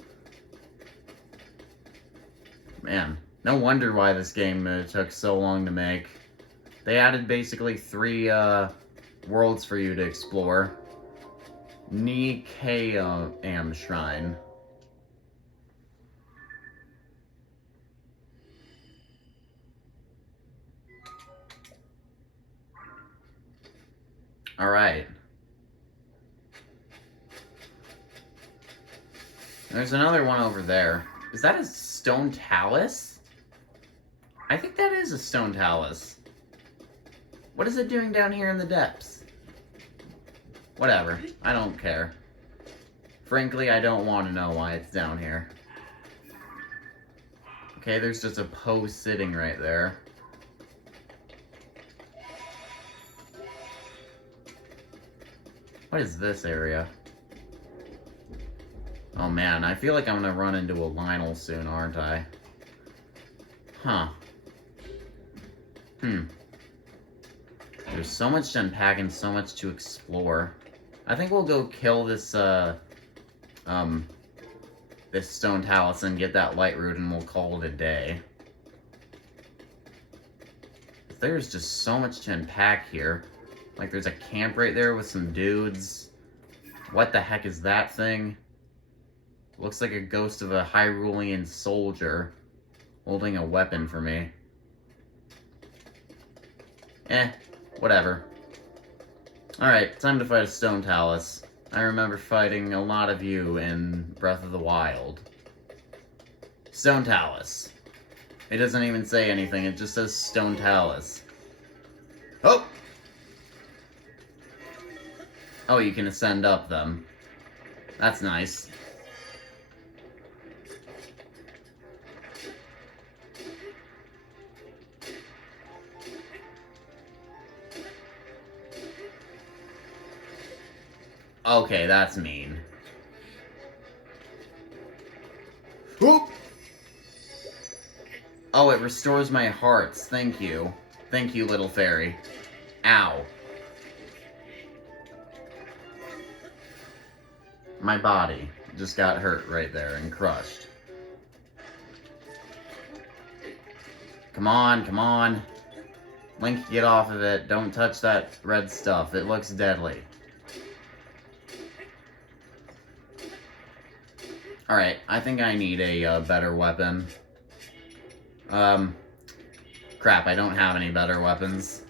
Man. No wonder why this game took so long to make. They added basically 3 worlds for you to explore. Nicaeum Shrine. Alright. There's another one over there. Is that a stone talus? I think that is a stone talus. What is it doing down here in the depths? Whatever. I don't care. Frankly, I don't want to know why it's down here. Okay, there's just a Poe sitting right there. What is this area? Oh man, I feel like I'm gonna run into a Lynel soon, aren't I? Huh. There's so much to unpack and so much to explore. I think we'll go kill this, this stone talus and get that light root and we'll call it a day. There's just so much to unpack here. Like, there's a camp right there with some dudes. What the heck is that thing? Looks like a ghost of a Hyrulean soldier holding a weapon for me. Whatever. Alright, time to fight a stone talus. I remember fighting a lot of you in Breath of the Wild. Stone talus. It doesn't even say anything, it just says stone talus. Oh! Oh, you can ascend up them. That's nice. Okay, that's mean. Oop! Oh, it restores my hearts. Thank you. Thank you, little fairy. Ow. My body just got hurt right there and crushed. Come on, come on. Link, get off of it. Don't touch that red stuff. It looks deadly. Alright, I think I need a better weapon. Crap, I don't have any better weapons.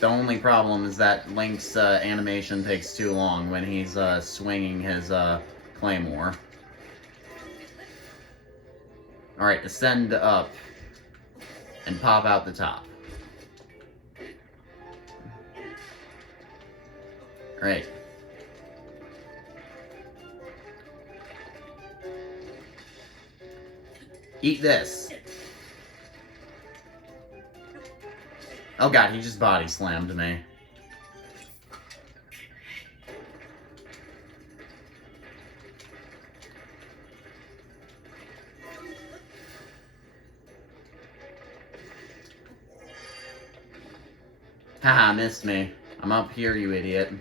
The only problem is that Link's animation takes too long when he's swinging his claymore. Alright, ascend up and pop out the top. Alright. Eat this. Oh god, he just body slammed me. Haha, missed me. I'm up here, you idiot.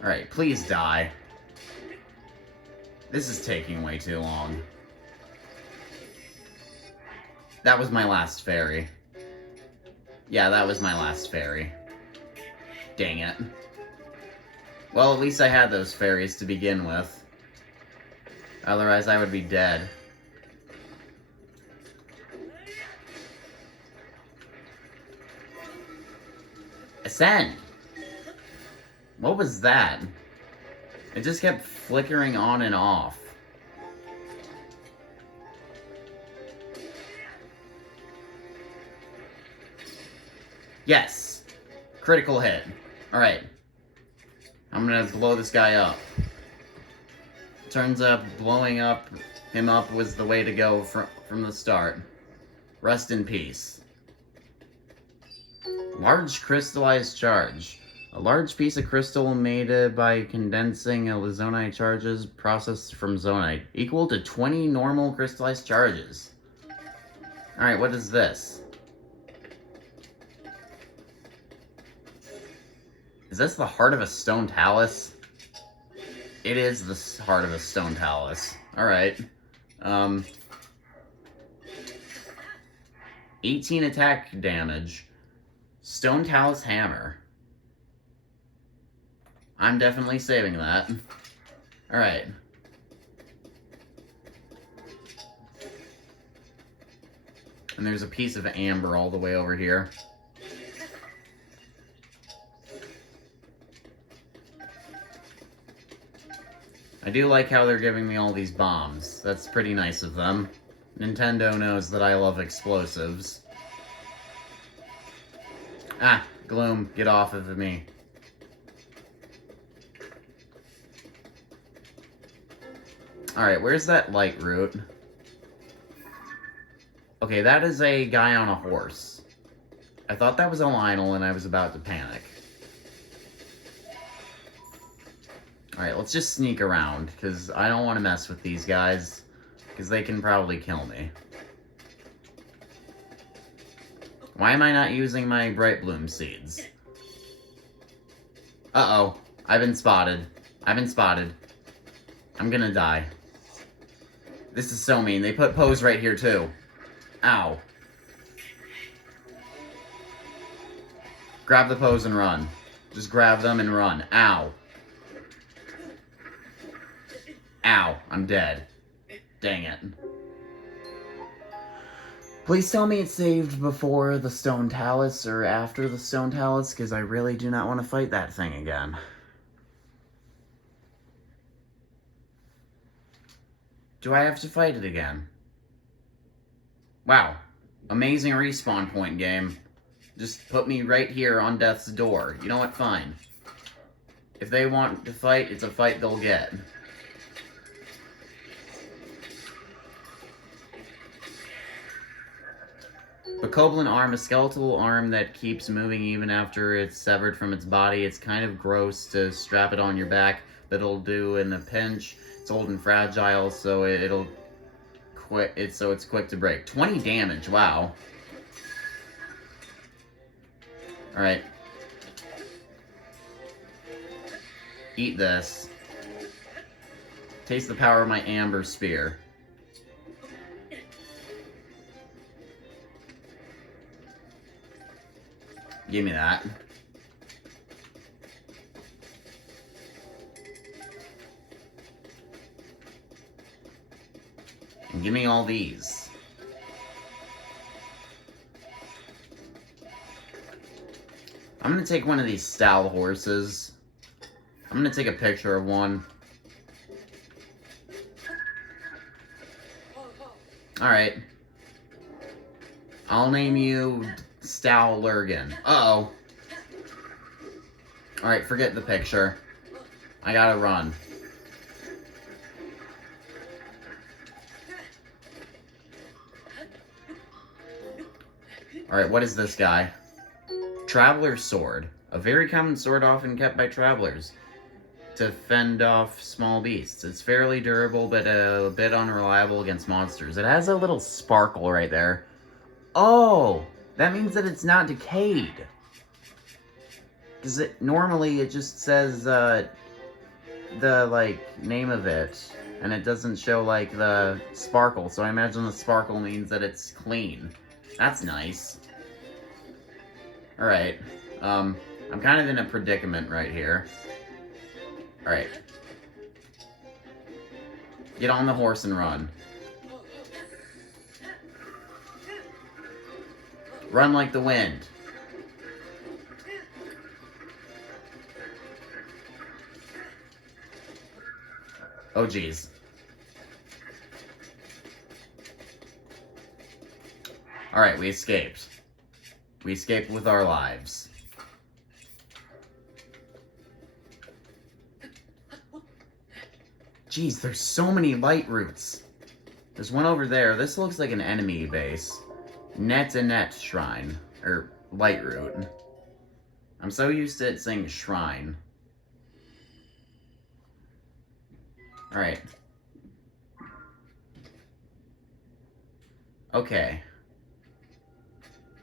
Alright, please die. This is taking way too long. That was my last fairy. Yeah, that was my last fairy. Dang it. Well, at least I had those fairies to begin with. Otherwise, I would be dead. Ascend! What was that? It just kept flickering on and off. Yes! Critical hit. Alright. I'm gonna blow this guy up. Turns out blowing him up was the way to go from the start. Rest in peace. Large crystallized charge. A large piece of crystal made by condensing a zonite charges processed from zonite, equal to 20 normal crystallized charges. Alright, what is this? Is this the heart of a stone talus? It is the heart of a stone talus. Alright. 18 attack damage. Stone talus hammer. I'm definitely saving that. Alright. And there's a piece of amber all the way over here. I do like how they're giving me all these bombs. That's pretty nice of them. Nintendo knows that I love explosives. Ah, Gloom, get off of me. Alright, where's that light root? Okay, that is a guy on a horse. I thought that was a Lionel and I was about to panic. Alright, let's just sneak around, because I don't want to mess with these guys, because they can probably kill me. Why am I not using my Bright Bloom seeds? Uh-oh. I've been spotted. I've been spotted. I'm gonna die. This is so mean. They put Pose right here, too. Ow. Grab the Pose and run. Just grab them and run. Ow. Ow. I'm dead. Dang it. Please tell me it's saved before the Stone Talus or after the Stone Talus, because I really do not want to fight that thing again. Do I have to fight it again? Wow. Amazing respawn point, game. Just put me right here on death's door. You know what? Fine. If they want to fight, it's a fight they'll get. Bokoblin arm, a skeletal arm that keeps moving even after it's severed from its body. It's kind of gross to strap it on your back, but it'll do in a pinch. It's old and fragile, so it'll quit. So it's quick to break. 20 damage, wow. Alright. Eat this. Taste the power of my amber spear. Give me that. And give me all these. I'm gonna take one of these stall horses. I'm gonna take a picture of one. Alright. I'll name you Stall Lurgan. Uh-oh. Alright, forget the picture. I gotta run. Alright, what is this guy? Traveler's Sword. A very common sword often kept by travelers to fend off small beasts. It's fairly durable, but a bit unreliable against monsters. It has a little sparkle right there. Oh! That means that it's not decayed. Because normally it just says, the, like, name of it. And it doesn't show, like, the sparkle. So I imagine the sparkle means that it's clean. That's nice. Alright. I'm kind of in a predicament right here. Alright. Get on the horse and run. Run like the wind. Oh, geez. Alright, we escaped. We escaped with our lives. Jeez, there's so many light roots. There's one over there. This looks like an enemy base. Net Shrine. Or light root. I'm so used to it saying shrine. Alright. Okay.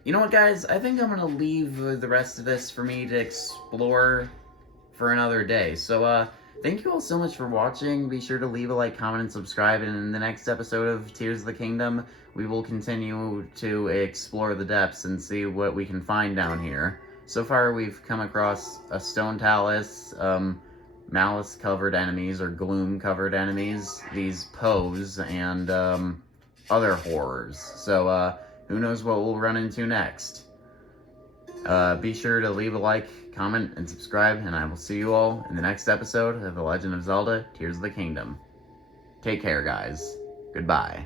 You know what, guys? I think I'm gonna leave the rest of this for me to explore for another day. So, thank you all so much for watching. Be sure to leave a like, comment, and subscribe. And in the next episode of Tears of the Kingdom, we will continue to explore the depths and see what we can find down here. So far, we've come across a stone talus, malice-covered enemies, or gloom-covered enemies, these Poes, and, other horrors. So, who knows what we'll run into next. Be sure to leave a like, comment, and subscribe, and I will see you all in the next episode of The Legend of Zelda: Tears of the Kingdom. Take care, guys. Goodbye.